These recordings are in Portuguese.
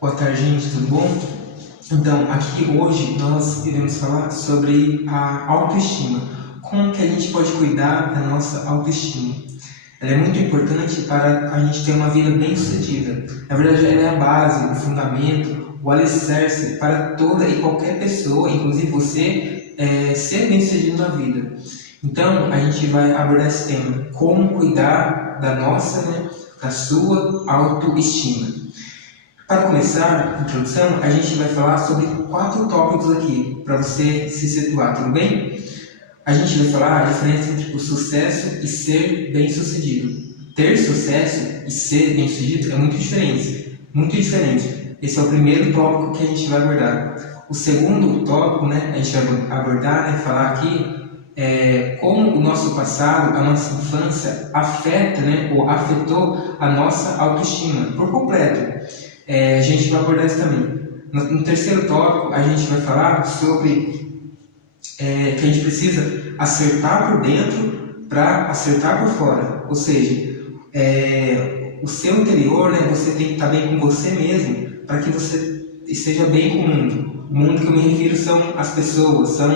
Boa tarde, gente, tudo bom? Então, aqui hoje nós iremos falar sobre a autoestima. Como que a gente pode cuidar da nossa autoestima? Ela é muito importante para a gente ter uma vida bem-sucedida. Na verdade, ela é a base, o fundamento, o alicerce para toda e qualquer pessoa, inclusive você, ser bem-sucedido na vida. Então, a gente vai abordar esse tema, como cuidar da nossa, da sua autoestima. Para começar a introdução, a gente vai falar sobre 4 tópicos aqui, para você se situar, tudo bem? A gente vai falar a diferença entre o sucesso e ser bem-sucedido. Ter sucesso e ser bem-sucedido é muito diferente, muito diferente. Esse é o primeiro tópico que a gente vai abordar. O segundo tópico, a gente vai abordar, falar aqui, como o nosso passado, a nossa infância afeta, ou afetou a nossa autoestima por completo. A gente vai abordar isso também. No terceiro tópico, a gente vai falar sobre que a gente precisa acertar por dentro para acertar por fora. Ou seja, o seu interior, você tem que estar bem com você mesmo para que você esteja bem com o mundo. O mundo que eu me refiro são as pessoas, são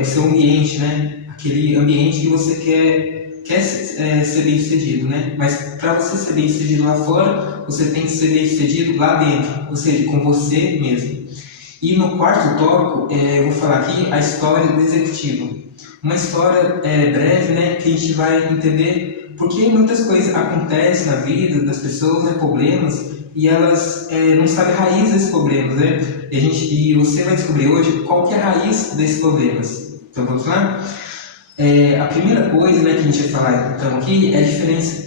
o seu ambiente, aquele ambiente que você quer ser bem sucedido, mas para você ser bem sucedido lá fora, você tem que ser bem sucedido lá dentro, ou seja, com você mesmo. E no quarto tópico, eu vou falar aqui a história do executivo. Uma história breve, que a gente vai entender porque muitas coisas acontecem na vida das pessoas, problemas, e elas não sabem a raiz desses problemas, E você vai descobrir hoje qual que é a raiz desses problemas. Então vamos lá? A primeira coisa que a gente vai falar então aqui é a diferença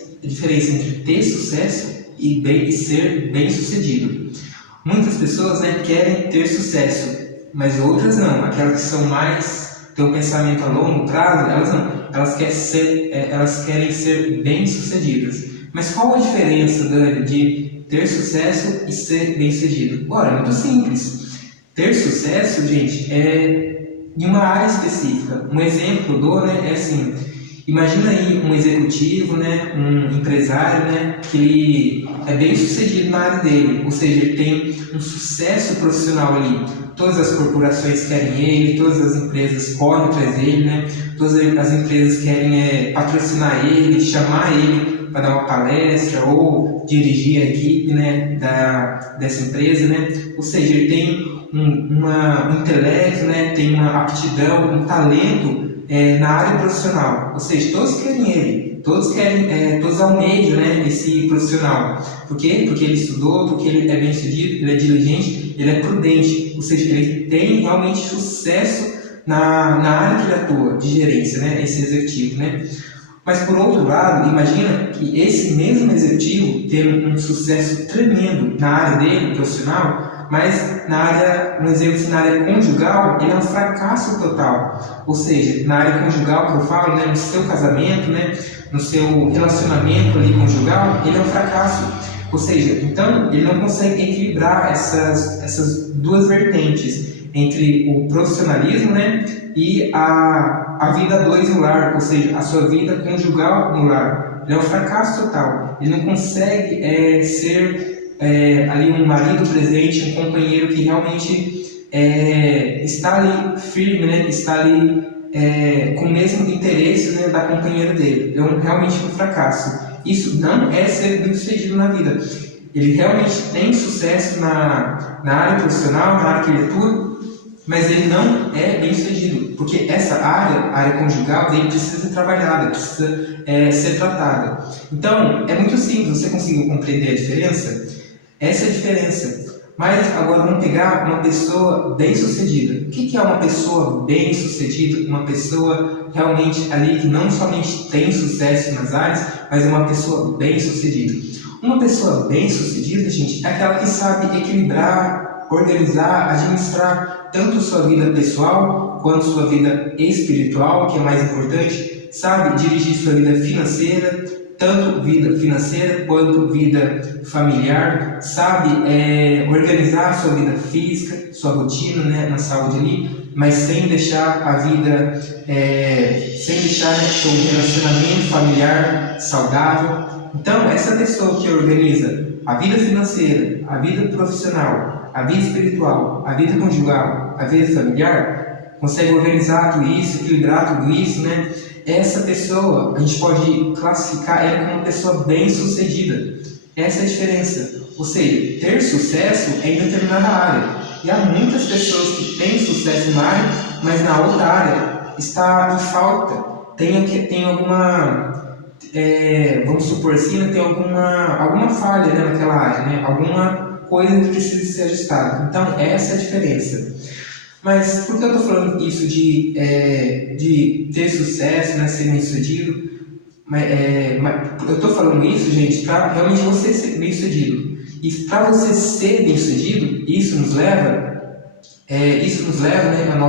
entre ter sucesso e ser bem-sucedido. Muitas pessoas querem ter sucesso, mas outras não. Aquelas que têm um pensamento a longo prazo, elas não. Elas querem ser bem-sucedidas. Mas qual a diferença, Dani, de ter sucesso e ser bem-sucedido? Ora, é muito simples. Ter sucesso, gente, em uma área específica. Um exemplo que eu dou é assim: imagina aí um executivo, um empresário, que ele é bem sucedido na área dele, ou seja, ele tem um sucesso profissional ali. Todas as corporações querem ele, todas as empresas correm atrás dele, todas as empresas querem patrocinar ele, chamar ele para dar uma palestra ou dirigir a equipe dessa empresa, ou seja, ele tem um intelecto, tem uma aptidão, um talento na área profissional, ou seja, todos querem ele, todos almejam esse profissional. Por quê? Porque ele estudou, porque ele é bem sucedido, ele é diligente, ele é prudente, ou seja, ele tem realmente sucesso na área que ele atua, de gerência, esse executivo, Mas por outro lado, imagina que esse mesmo executivo tem um sucesso tremendo na área dele, profissional, mas no exemplo, na área conjugal, ele é um fracasso total. Ou seja, na área conjugal que eu falo, no seu casamento, no seu relacionamento ali conjugal, ele é um fracasso. Ou seja, então ele não consegue equilibrar essas duas vertentes entre o profissionalismo, e a vida a dois no lar, ou seja, a sua vida conjugal no lar. Ele é um fracasso total. Ele não consegue ser ali um marido presente, um companheiro que realmente está ali firme, está ali com o mesmo interesse da companheira dele. É realmente um fracasso. Isso não é ser bem-sucedido na vida. Ele realmente tem sucesso na área profissional, na área que ele atua, mas ele não é bem-sucedido, porque essa área, a área conjugal, dele precisa ser trabalhada, precisa ser tratada. Então, é muito simples. Você conseguiu compreender a diferença? Essa é a diferença. Mas agora vamos pegar uma pessoa bem-sucedida. O que é uma pessoa bem-sucedida? Uma pessoa realmente ali que não somente tem sucesso nas áreas, mas é uma pessoa bem-sucedida. Uma pessoa bem-sucedida, gente, é aquela que sabe equilibrar, organizar, administrar tanto sua vida pessoal quanto sua vida espiritual, que é mais importante, sabe dirigir sua vida financeira, tanto vida financeira quanto vida familiar, sabe organizar sua vida física, sua rotina, na saúde ali, mas sem deixar a vida, sem deixar um relacionamento familiar saudável. Então, essa pessoa que organiza a vida financeira, a vida profissional, a vida espiritual, a vida conjugal, a vida familiar, consegue organizar tudo isso, equilibrar tudo isso, né? Essa pessoa, a gente pode classificar ela como uma pessoa bem-sucedida. Essa é a diferença. Ou seja, ter sucesso é em determinada área. E há muitas pessoas que têm sucesso em uma área, mas na outra área está em falta. Tem alguma, vamos supor assim, né, tem alguma falha, né, naquela área, né, alguma coisa que precisa ser ajustada. Então, essa é a diferença. Mas por que eu estou falando isso de ter sucesso, né, ser bem-sucedido? Eu estou falando isso, gente, para realmente você ser bem-sucedido. E para você ser bem-sucedido, isso nos leva, né, ao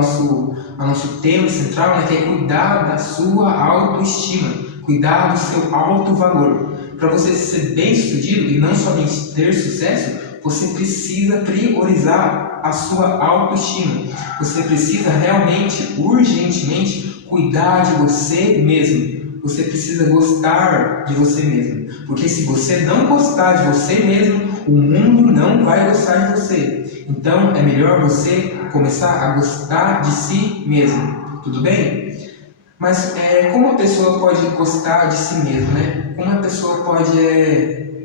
nosso tema central, né, que é cuidar da sua autoestima, cuidar do seu alto valor. Para você ser bem-sucedido e não somente ter sucesso, você precisa priorizar a sua autoestima. Você precisa realmente, urgentemente, cuidar de você mesmo. Você precisa gostar de você mesmo. Porque se você não gostar de você mesmo, o mundo não vai gostar de você. Então é melhor você começar a gostar de si mesmo. Tudo bem? Mas como a pessoa pode gostar de si mesma, né? Como a pessoa pode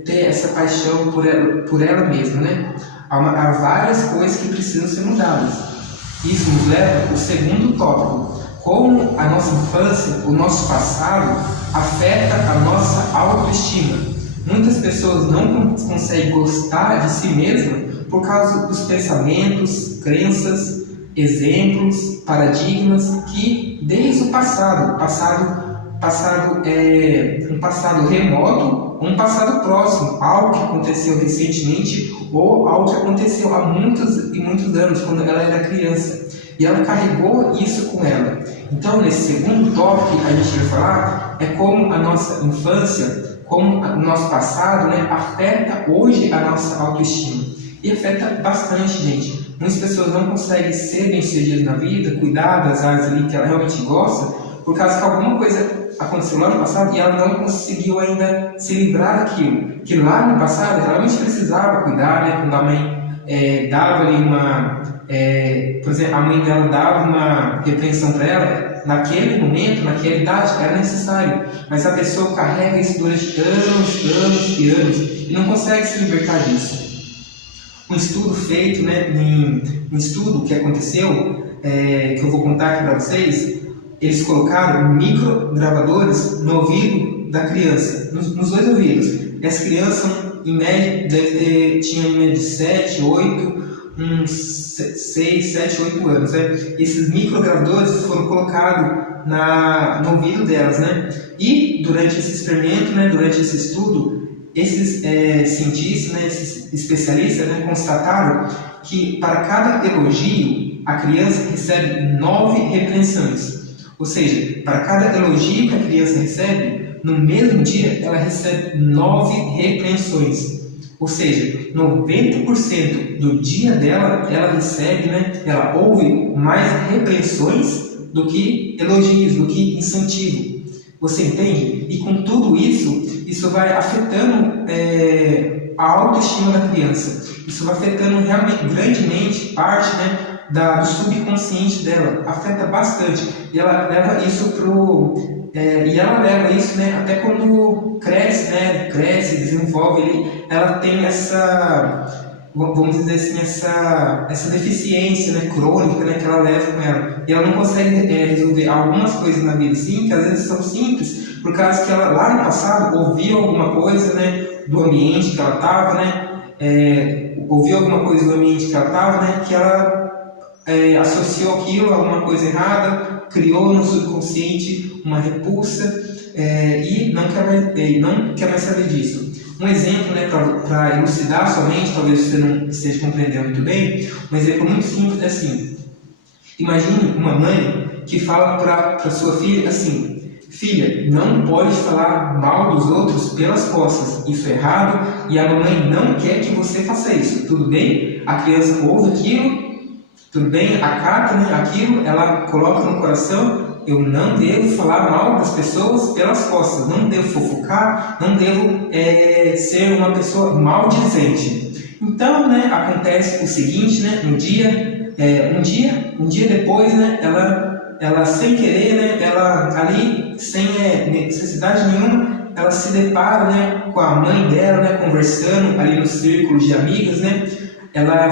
ter essa paixão por ela mesma, né? Há várias coisas que precisam ser mudadas. Isso nos leva ao segundo tópico. Como a nossa infância, o nosso passado, afeta a nossa autoestima. Muitas pessoas não conseguem gostar de si mesmas por causa dos pensamentos, crenças, exemplos, paradigmas que desde o passado um passado remoto, um passado próximo, algo que aconteceu recentemente ou algo que aconteceu há muitos e muitos anos, quando ela era criança. E ela carregou isso com ela. Então, nesse segundo tópico que a gente vai falar, é como a nossa infância, como o nosso passado, né, afeta hoje a nossa autoestima. E afeta bastante, gente. Muitas pessoas não conseguem ser bem-sucedidas na vida, cuidar das áreas ali que ela realmente gosta, por causa que alguma coisa aconteceu lá no passado e ela não conseguiu ainda se livrar daquilo. Que lá no passado ela realmente precisava cuidar, né, quando a mãe dava ali por exemplo, a mãe dela dava uma repreensão para ela, naquele momento, naquela idade, era necessário. Mas a pessoa carrega isso durante anos e anos e não consegue se libertar disso. Um estudo feito, né, um estudo que aconteceu, que eu vou contar aqui para vocês, eles colocaram microgravadores no ouvido da criança, nos dois ouvidos. Essa criança, em média, tinha em média 7, 8, uns 6, 7, 8 anos. Né? Esses microgravadores foram colocados no ouvido delas. Né? E durante esse experimento, né, durante esse estudo, esses cientistas, né, esses especialistas, né, constataram que para cada elogio, a criança recebe 9 repreensões. Ou seja, para cada elogio que a criança recebe, no mesmo dia ela recebe 9 repreensões. Ou seja, 90% do dia dela, ela recebe, né, ela ouve mais repreensões do que elogios, do que incentivo. Você entende? E com tudo isso vai afetando a autoestima da criança. Isso vai afetando realmente, grandemente, parte, né, do subconsciente dela. Afeta bastante. E ela leva isso né, até quando cresce, desenvolve, ela tem essa, vamos dizer assim, essa deficiência, né, crônica, né, que ela leva com ela. E ela não consegue resolver algumas coisas na vida, sim, que às vezes são simples, por causa que ela lá no passado ouviu alguma coisa, né, do ambiente que ela estava, né, ouviu alguma coisa do ambiente que ela estava, né, que ela associou aquilo a alguma coisa errada, criou no subconsciente uma repulsa e não quer mais saber disso. Um exemplo, né, para elucidar sua mente, talvez você não esteja compreendendo muito bem, um exemplo muito simples é assim: imagine uma mãe que fala para sua filha assim: filha, não pode falar mal dos outros pelas costas, isso é errado e a mamãe não quer que você faça isso, tudo bem? A criança ouve aquilo, tudo bem, acata, né, aquilo, ela coloca no coração eu não devo falar mal das pessoas pelas costas, não devo fofocar, não devo ser uma pessoa maldizente. Então, né, acontece o seguinte, né, um dia depois, né, ela sem querer, né, ela ali, sem necessidade nenhuma, ela se depara, né, com a mãe dela, né, conversando ali no círculo de amigas, né, ela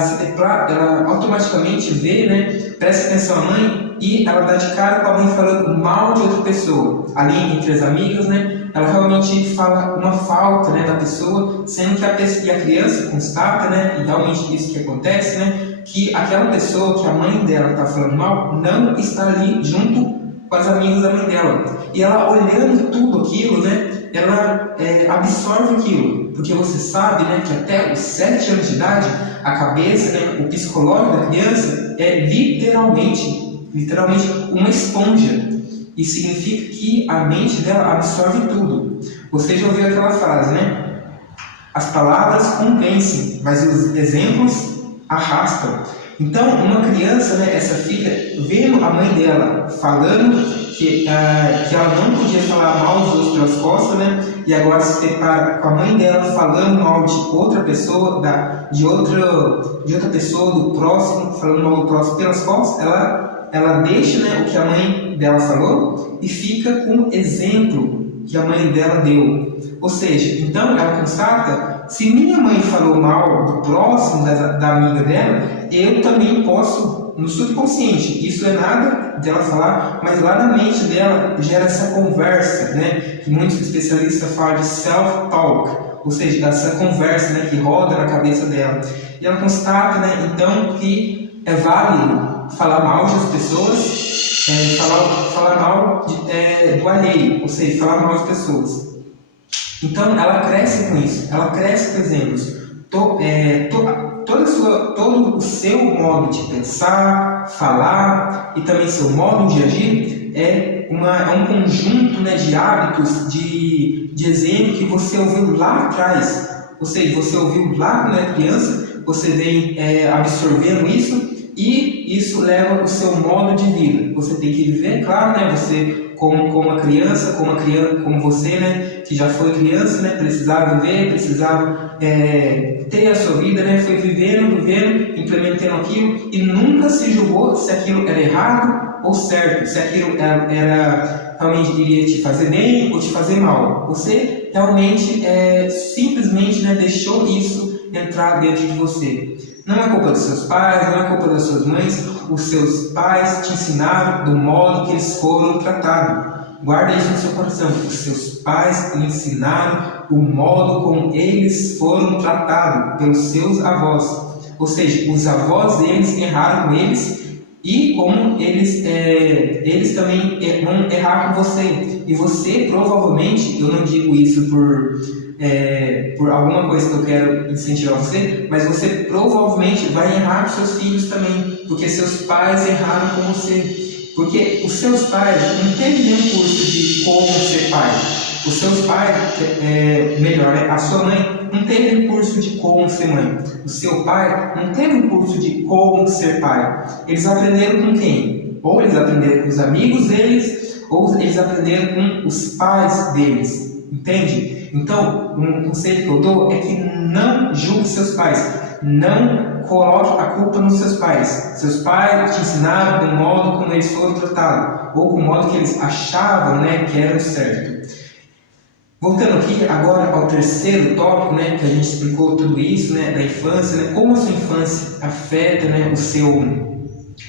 automaticamente vê, né, presta atenção à mãe e ela dá de cara com a mãe falando mal de outra pessoa. Ali entre as amigas, né, ela realmente fala uma falta, né, da pessoa, sendo que a criança constata, né, e realmente isso que acontece, né, que aquela pessoa que a mãe dela está falando mal não está ali junto com as amigas da mãe dela. E ela olhando tudo aquilo, né, ela absorve aquilo, porque você sabe, né, que até os 7 anos de idade, a cabeça, né, o psicológico da criança é literalmente uma esponja. E significa que a mente dela absorve tudo. Você já ouviu aquela frase, né? As palavras convencem, mas os exemplos arrastam. Então, uma criança, né, essa filha, vendo a mãe dela falando que ela não podia falar mal dos outros pelas costas, né, e agora se depara com a mãe dela falando mal de outra pessoa, de outra pessoa, do próximo, falando mal do próximo pelas costas, ela deixa, né, o que a mãe dela falou e fica com o exemplo que a mãe dela deu. Ou seja, então ela constata, se minha mãe falou mal do próximo, da amiga dela, eu também posso, no subconsciente, isso é nada dela falar, mas lá na mente dela gera essa conversa, né, que muitos especialistas falam de self-talk, ou seja, essa conversa, né, que roda na cabeça dela. E ela constata, né, então, que é válido falar mal das pessoas, falar mal do alheio, ou seja, falar mal das pessoas. Então, ela cresce com isso, ela cresce com exemplos. Todo o seu modo de pensar, falar e também seu modo de agir é um conjunto, né, de hábitos, de exemplo que você ouviu lá atrás. Ou seja, você ouviu lá quando era criança, você vem absorvendo isso e isso leva o seu modo de vida. Você tem que viver, claro, né? Você como uma criança, como você, né? Que já foi criança, né? Precisava viver, precisava ter a sua vida, né? Foi vivendo, implementando aquilo e nunca se julgou se aquilo era errado ou certo, se aquilo era realmente iria te fazer bem ou te fazer mal. Você realmente simplesmente, né, deixou isso entrar dentro de você. Não é culpa dos seus pais, não é culpa das suas mães. Os seus pais te ensinaram do modo que eles foram tratados. Guarda isso no seu coração. Os seus pais lhe ensinaram o modo como eles foram tratados pelos seus avós. Ou seja, os avós deles erraram com eles e como eles também vão errar com você. E você provavelmente, eu não digo isso por alguma coisa que eu quero incentivar você, mas você provavelmente vai errar com seus filhos também, porque seus pais erraram com você. Porque os seus pais não teve nenhum curso de como ser pai. Os seus pais, a sua mãe não teve um curso de como ser mãe. O seu pai não teve um curso de como ser pai. Eles aprenderam com quem? Ou eles aprenderam com os amigos deles, ou eles aprenderam com os pais deles. Entende? Então, um conselho que eu dou é que não julgue seus pais. Não coloque a culpa nos seus pais. Seus pais te ensinaram do modo como eles foram tratados, ou com o modo que eles achavam, né, que era o certo. Voltando aqui agora ao terceiro tópico, né, que a gente explicou tudo isso, né, da infância, né, como a sua infância afeta, né,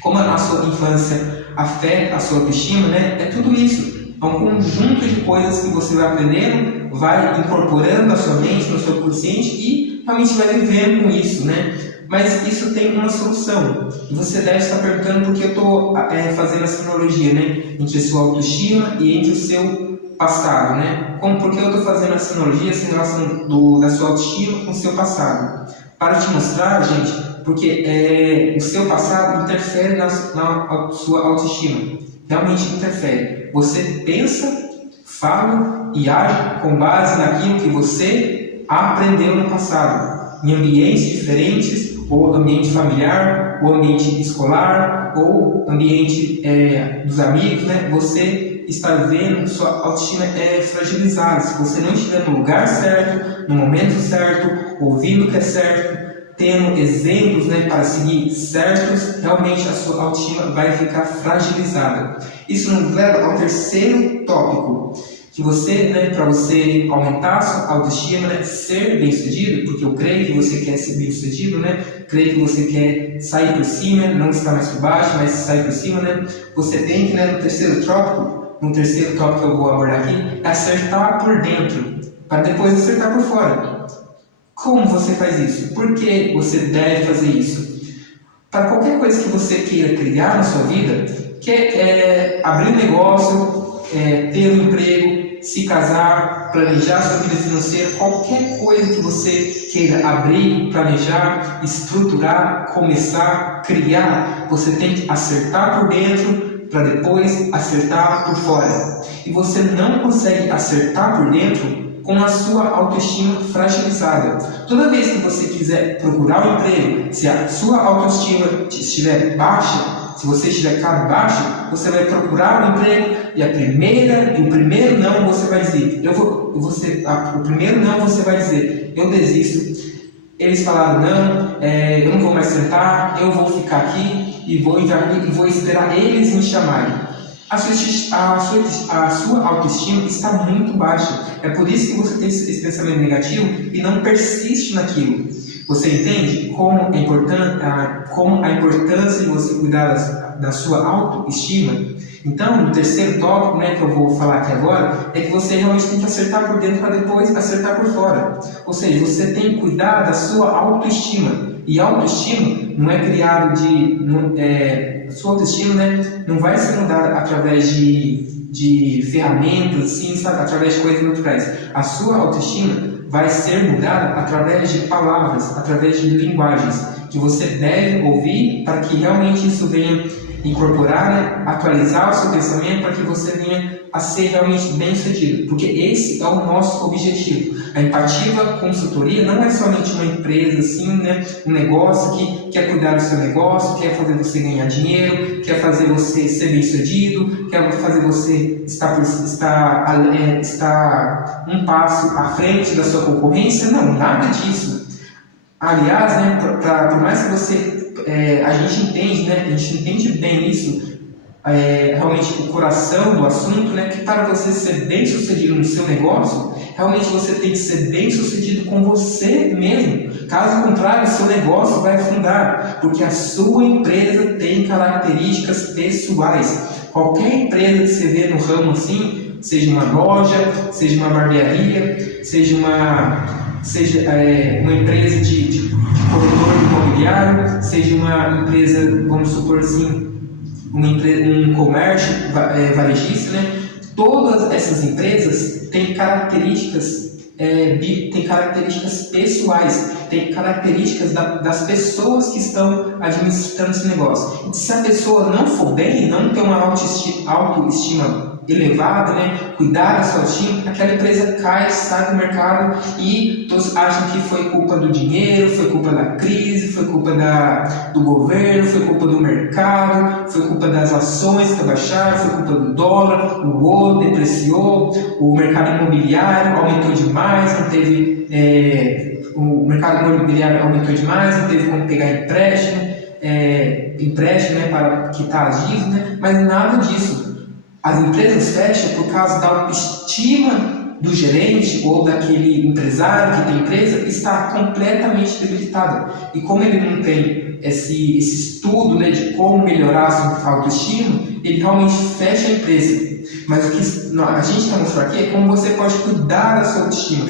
como a sua infância afeta a sua autoestima, né, é tudo isso. É um conjunto de coisas que você vai aprendendo, vai incorporando na sua mente, no seu consciente e realmente vai vivendo com isso, né? Mas isso tem uma solução. E você deve estar perguntando por que eu estou fazendo essa analogia, né? Entre a sua autoestima e entre o seu passado, né? Por que eu estou fazendo essa analogia, essa relação da sua autoestima com o seu passado? Para te mostrar, gente, porque o seu passado interfere na sua autoestima. Realmente interfere. Você pensa, fala e age com base naquilo que você aprendeu no passado. em ambientes diferentes, ou ambiente familiar, ou ambiente escolar, ou ambiente dos amigos, né? Você está vendo sua autoestima fragilizada. Se você não estiver no lugar certo, no momento certo, ouvindo o que é certo, tendo exemplos, né, para seguir certos, realmente a sua autoestima vai ficar fragilizada. Isso nos leva ao terceiro tópico, que você, né, para você aumentar a sua autoestima, né, ser bem-sucedido, porque eu creio que você quer ser bem-sucedido, né, creio que você quer sair por cima, não estar mais por baixo, mas sair por cima, né, você tem que, né, no terceiro tópico que eu vou abordar aqui, é acertar por dentro, para depois acertar por fora. Como você faz isso? Por que você deve fazer isso? Para qualquer coisa que você queira criar na sua vida, quer abrir um negócio, ter um emprego, se casar, planejar sua vida financeira, qualquer coisa que você queira abrir, planejar, estruturar, começar, criar, você tem que acertar por dentro para depois acertar por fora. E você não consegue acertar por dentro com a sua autoestima fragilizada. Toda vez que você quiser procurar um emprego, se a sua autoestima estiver baixa, se você estiver cabisbaixo, você vai procurar um emprego e o primeiro não você vai dizer, o primeiro não você vai dizer, eu desisto. Eles falaram não, eu não vou mais sentar, eu vou ficar aqui e vou esperar eles me chamarem. A sua autoestima está muito baixa. É por isso que você tem esse pensamento negativo e não persiste naquilo. Você entende como a importância de você cuidar da sua autoestima? Então, o terceiro tópico, né, que eu vou falar aqui agora, é que você realmente tem que acertar por dentro para depois acertar por fora. Ou seja, você tem que cuidar da sua autoestima. E autoestima não é criado sua autoestima, né, não vai ser mudada através de ferramentas, assim, sabe? Através de coisas naturais. A sua autoestima vai ser mudada através de palavras, através de linguagens que você deve ouvir para que realmente isso venha incorporar, né, atualizar o seu pensamento para que você venha a ser realmente bem-sucedido. Porque esse é o nosso objetivo. A Empativa Consultoria não é somente uma empresa, assim, né, um negócio que quer cuidar do seu negócio, quer fazer você ganhar dinheiro, quer fazer você ser bem-sucedido, quer fazer você estar um passo à frente da sua concorrência. Não, nada disso. Aliás, né, por mais que você a gente entende bem isso, realmente o coração do assunto, né, que para você ser bem sucedido no seu negócio, realmente você tem que ser bem sucedido com você mesmo. Caso contrário, o seu negócio vai afundar, porque a sua empresa tem características pessoais. Qualquer empresa que você vê no ramo assim, seja uma loja, seja uma barbearia, seja uma empresa de corretor imobiliário, seja uma empresa, vamos supor assim, um comércio varejista, né? Todas essas empresas têm características pessoais, têm características das pessoas que estão administrando esse negócio. E se a pessoa não for bem, não ter uma autoestima elevada, né, cuidar da sua autoestima, aquela empresa cai, sai do mercado e todos acham que foi culpa do dinheiro, foi culpa da crise, foi culpa do governo, foi culpa do mercado, foi culpa das ações que abaixaram, foi culpa do dólar, o ouro depreciou, o mercado imobiliário aumentou demais, não teve como pegar empréstimo, né, para quitar as dívidas, né, mas nada disso. As empresas fecham por causa da autoestima do gerente ou daquele empresário que tem empresa está completamente debilitada. E como ele não tem esse estudo, né, de como melhorar a sua autoestima, ele realmente fecha a empresa. Mas o que a gente quer mostrar aqui é como você pode cuidar da sua autoestima.